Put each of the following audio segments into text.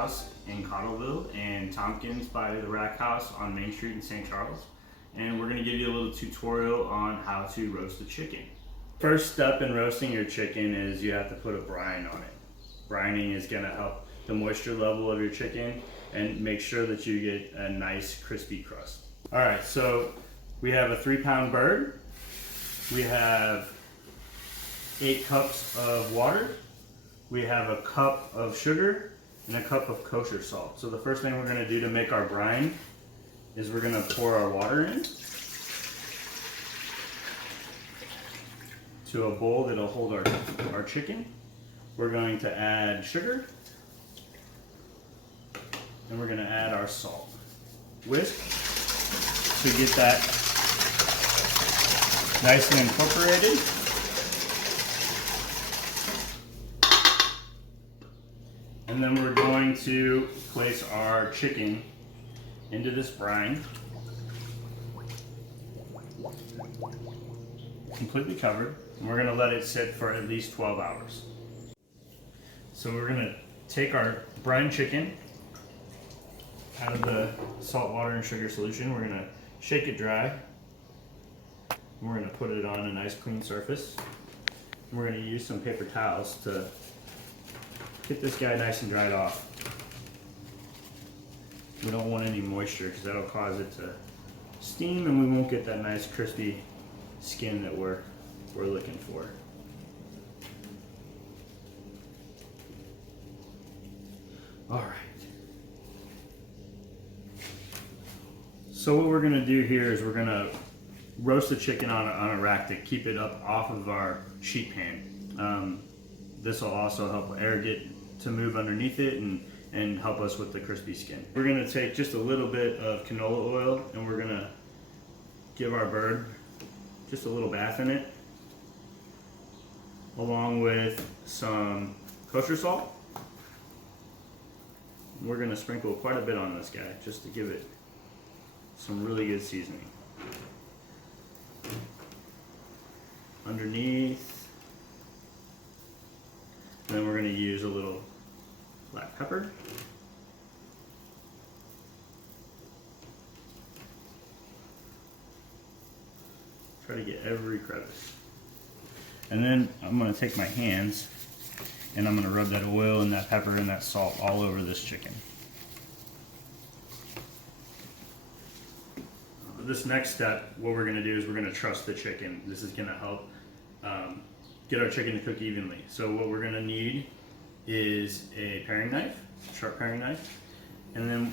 House in Cottleville and Tompkins by the Rack House on Main Street in St. Charles. And we're gonna give you a little tutorial on how to roast a chicken. First step in roasting your chicken is you have to put a brine on it. Brining is gonna help the moisture level of your chicken and make sure that you get a nice crispy crust. All right, so we have a 3-pound bird. We have 8 cups of water. We have a cup of sugar and a cup of kosher salt. So the first thing we're gonna do to make our brine is we're gonna pour our water in to a bowl that'll hold our chicken. We're going to add sugar and we're gonna add our salt. Whisk to get that nice and incorporated. And then we're going to place our chicken into this brine, completely covered, and we're gonna let it sit for at least 12 hours. So we're gonna take our brine chicken out of the salt, water, and sugar solution. We're gonna shake it dry, and we're gonna put it on a nice clean surface. And we're gonna use some paper towels to get this guy nice and dried off. We don't want any moisture because that'll cause it to steam and we won't get that nice crispy skin that we're looking for. All right. So what we're gonna do here is we're gonna roast the chicken on a rack to keep it up off of our sheet pan. This will also help air get to move underneath it and help us with the crispy skin. We're gonna take just a little bit of canola oil and we're gonna give our bird just a little bath in it, along with some kosher salt. We're gonna sprinkle quite a bit on this guy just to give it some really good seasoning. Underneath, and then we're gonna use a little black pepper. Try to get every crevice. And then I'm gonna take my hands and I'm gonna rub that oil and that pepper and that salt all over this chicken. This next step, what we're gonna do is we're gonna truss the chicken. This is gonna help get our chicken to cook evenly. So what we're gonna need is a paring knife, sharp paring knife, and then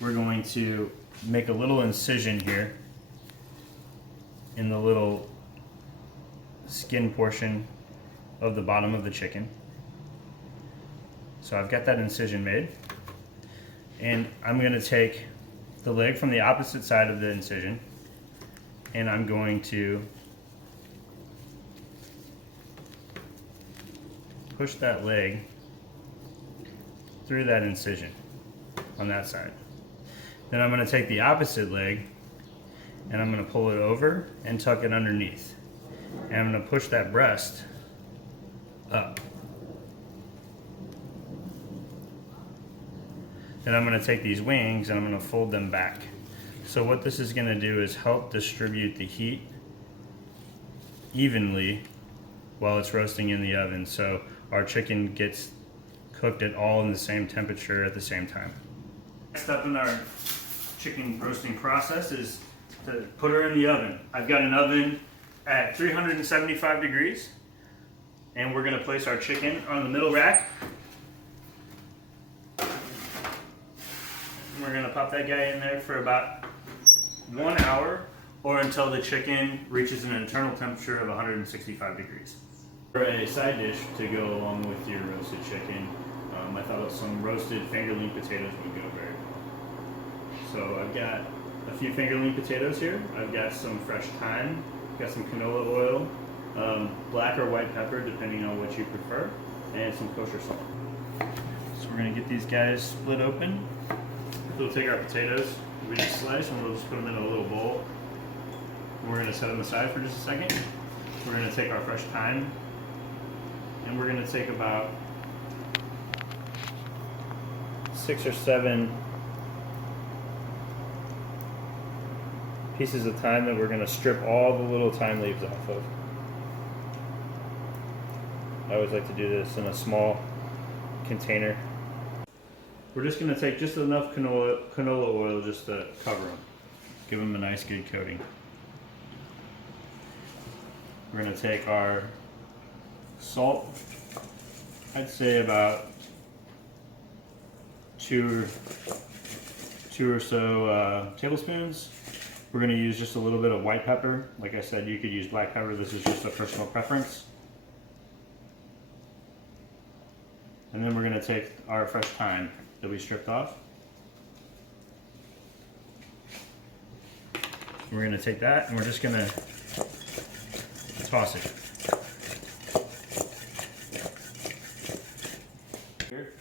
we're going to make a little incision here in the little skin portion of the bottom of the chicken. So I've got that incision made, and I'm going to take the leg from the opposite side of the incision and I'm going to push that leg through that incision on that side. Then I'm going to take the opposite leg and I'm going to pull it over and tuck it underneath. And I'm going to push that breast up. Then I'm going to take these wings and I'm going to fold them back. So what this is going to do is help distribute the heat evenly while it's roasting in the oven, so our chicken gets cooked at all in the same temperature at the same time. Next step in our chicken roasting process is to put her in the oven. I've got an oven at 375 degrees, and we're going to place our chicken on the middle rack. And we're going to pop that guy in there for about 1 hour or until the chicken reaches an internal temperature of 165 degrees. For a side dish to go along with your roasted chicken, I thought some roasted fingerling potatoes would go very well. So I've got a few fingerling potatoes here. I've got some fresh thyme, got some canola oil, black or white pepper depending on what you prefer, and some kosher salt. So we're going to get these guys split open. We'll take our potatoes, we just slice, and we'll just put them in a little bowl. We're going to set them aside for just a second. We're going to take our fresh thyme, and we're going to take about 6 or 7 pieces of thyme that we're going to strip all the little thyme leaves off of. I always like to do this in a small container. We're just going to take just enough canola oil just to cover them. Give them a nice good coating. We're going to take our salt, I'd say about two or so tablespoons. We're going to use just a little bit of white pepper. Like I said, you could use black pepper. This is just a personal preference. And then we're going to take our fresh thyme that we stripped off. We're going to take that and we're just going to toss it. Here.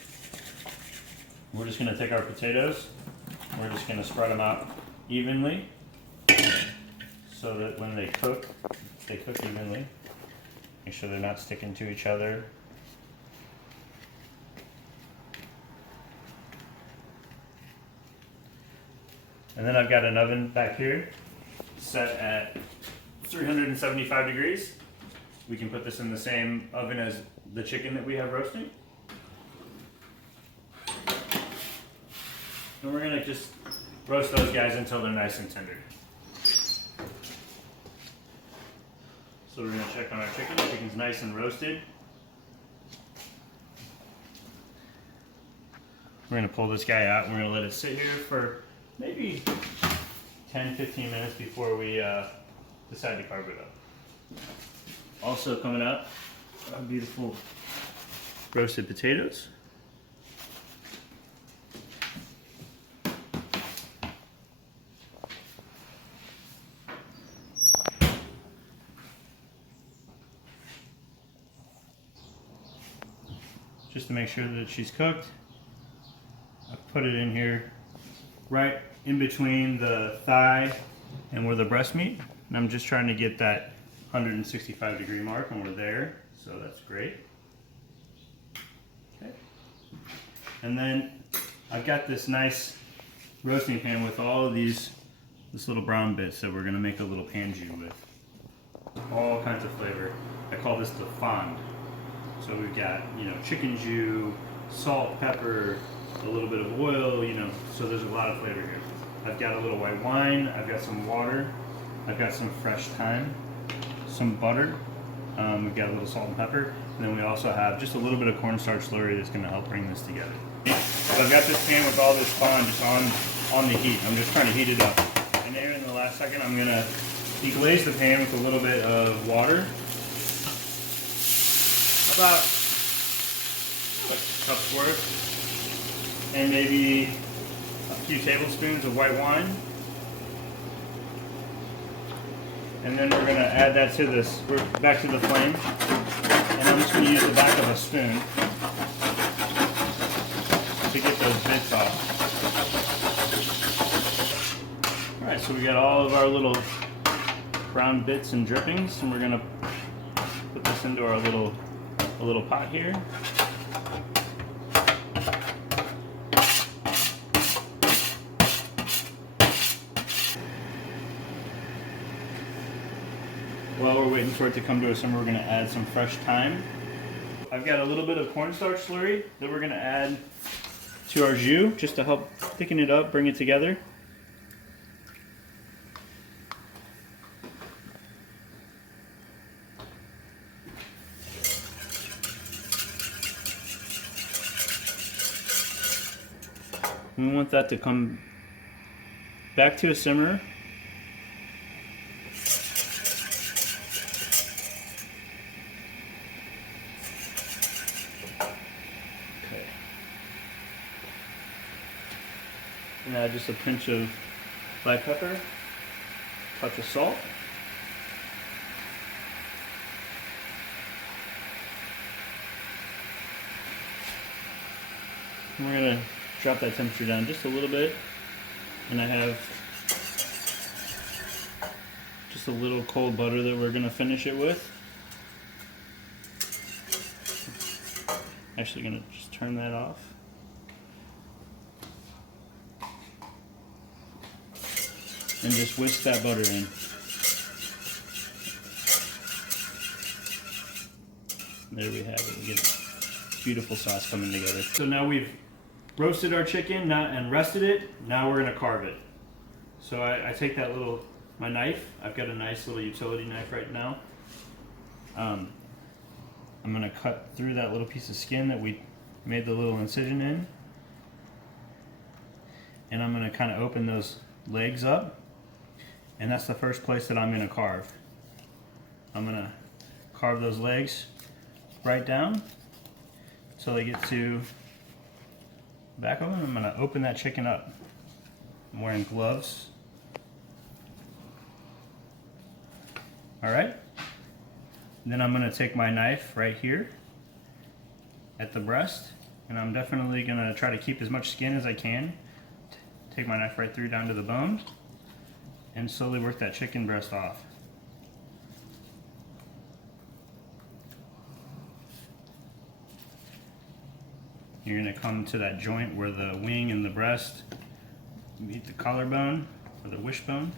We're just going to take our potatoes. We're just going to spread them out evenly so that when they cook evenly. Make sure they're not sticking to each other. And then I've got an oven back here set at 375 degrees. We can put this in the same oven as the chicken that we have roasting. And we're gonna just roast those guys until they're nice and tender. So we're gonna check on our chicken. The chicken's nice and roasted. We're gonna pull this guy out and we're gonna let it sit here for maybe 10-15 minutes before we decide to carve it up. Also coming up, beautiful roasted potatoes. Just to make sure that she's cooked, I put it in here right in between the thigh and where the breast meat. And I'm just trying to get that 165 degree mark, and we're there, so that's great. Okay. And then I've got this nice roasting pan with all of this little brown bits that we're gonna make a little pan jus with. All kinds of flavor. I call this the fond. So we've got, chicken jus, salt, pepper, a little bit of oil, so there's a lot of flavor here. I've got a little white wine, I've got some water, I've got some fresh thyme, some butter, we've got a little salt and pepper, and then we also have just a little bit of cornstarch slurry that's going to help bring this together. So I've got this pan with all this fond just on the heat. I'm just trying to heat it up. And there in the last second, I'm going to deglaze the pan with a little bit of water. About a cup's worth, and maybe a few tablespoons of white wine. And then we're going to add that to this, we're back to the flame, and I'm just going to use the back of a spoon to get those bits off. Alright, so we got all of our little brown bits and drippings, and we're going to put this into our little pot here. While we're waiting for it to come to a simmer, we're going to add some fresh thyme. I've got a little bit of cornstarch slurry that we're going to add to our jus just to help thicken it up, bring it together. We want that to come back to a simmer. Okay. And add just a pinch of black pepper, touch of salt. And we're going to drop that temperature down just a little bit, and I have just a little cold butter that we're going to finish it with. Actually going to just turn that off. and just whisk that butter in. There we have it. We get beautiful sauce coming together. So now we've roasted our chicken and rested it. Now we're gonna carve it. So I take that my knife. I've got a nice little utility knife right now. I'm gonna cut through that little piece of skin that we made the little incision in. And I'm gonna kind of open those legs up. And that's the first place that I'm gonna carve. I'm gonna carve those legs right down until they get to the back of them. I'm gonna open that chicken up. I'm wearing gloves. All right. Then I'm gonna take my knife right here at the breast, and I'm definitely gonna try to keep as much skin as I can. Take my knife right through down to the bone and slowly work that chicken breast off. You're gonna come to that joint where the wing and the breast meet the collarbone or the wishbone.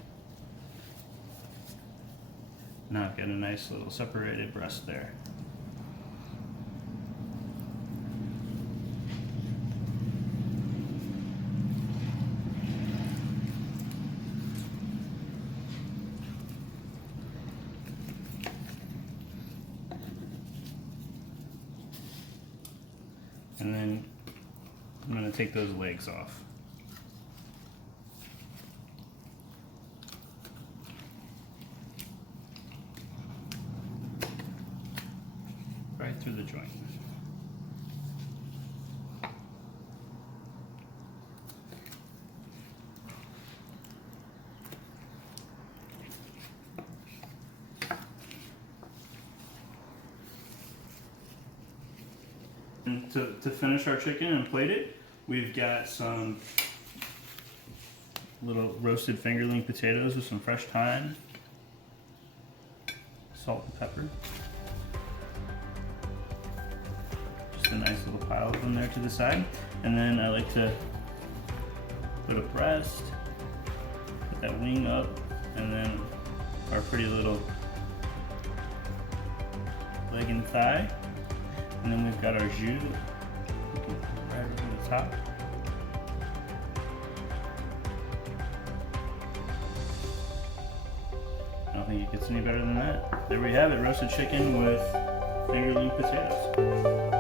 Now I've got a nice little separated breast there. And then I'm going to take those legs off. Right through the joint. And to finish our chicken and plate it, we've got some little roasted fingerling potatoes with some fresh thyme, salt and pepper. Just a nice little pile of them there to the side. And then I like to put a breast, put that wing up, and then our pretty little leg and thigh. And then we've got our jus right over the top. I don't think it gets any better than that. There we have it, roasted chicken with fingerling potatoes.